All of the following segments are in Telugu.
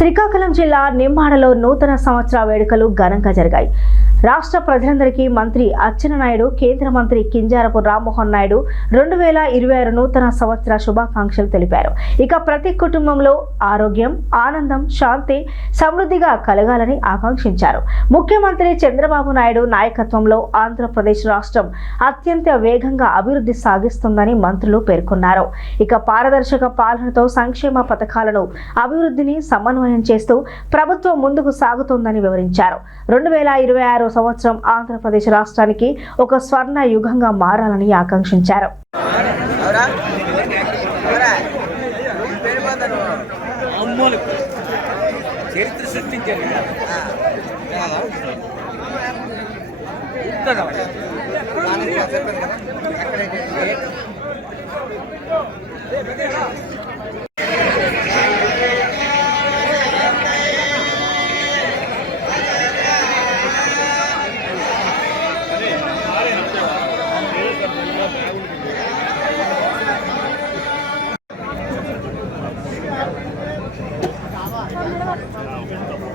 శ్రీకాకుళం జిల్లా నిమ్మాడలో నూతన సంవత్సర వేడుకలు ఘనంగా జరిగాయి. రాష్ట్ర ప్రజలందరికీ మంత్రి అచ్చెన్నాయుడు, కేంద్ర మంత్రి కింజరాపు రామ్మోహన్ నాయుడు 2026 నూతన సంవత్సర శుభాకాంక్షలు తెలిపారు. ఇక ప్రతి కుటుంబంలో ఆరోగ్యం, ఆనందం, శాంతి, సమృద్ధిగా కలగాలని ఆకాంక్షించారు. ముఖ్యమంత్రి చంద్రబాబు నాయుడు నాయకత్వంలో ఆంధ్రప్రదేశ్ రాష్ట్రం అత్యంత వేగంగా అభివృద్ధి సాగిస్తుందని మంత్రులు పేర్కొన్నారు. ఇక పారదర్శక పాలనతో సంక్షేమ పథకాలను అభివృద్ధిని సమన్వయం చేస్తూ ప్రభుత్వం ముందుకు సాగుతోందని వివరించారు. 2026 సంవత్సరం ఆంధ్రప్రదేశ్ రాష్ట్రానికి ఒక స్వర్ణ యుగంగా మారాలని ఆకాంక్షించారు.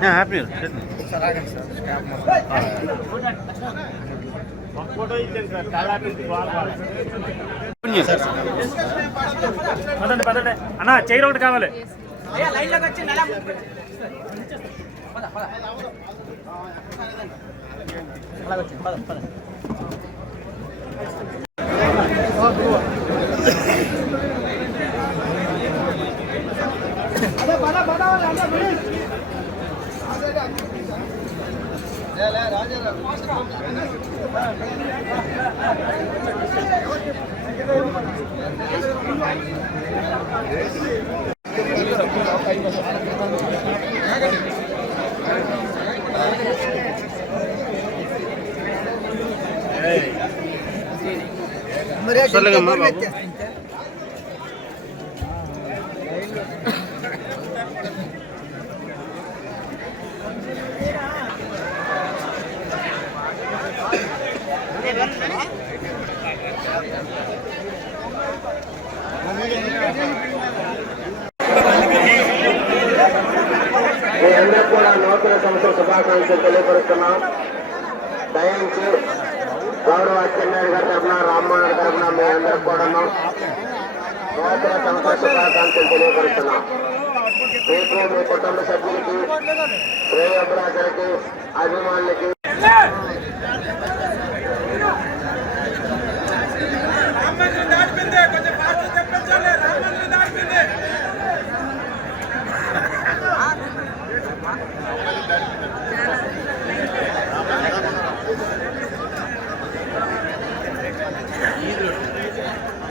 హ్యాపీ అన్నా చైర్ ఒకటి కావాలి. మీ అందరూ కూడా నూతన సంవత్సర శుభాకాంక్షలు తెలియపరుస్తున్నాం. దయించి గౌరవ అచ్చెన్నాయుడు గారి తరఫున, రామ్మోహన్ తరఫున మీ అందరూ కూడా నూతన సంవత్సర శుభాకాంక్షలు తెలియపరుస్తున్నాం. మీకు, మీ కుటుంబ సభ్యులకి, శ్రేయోభిలాషులకి, అభిమానులకి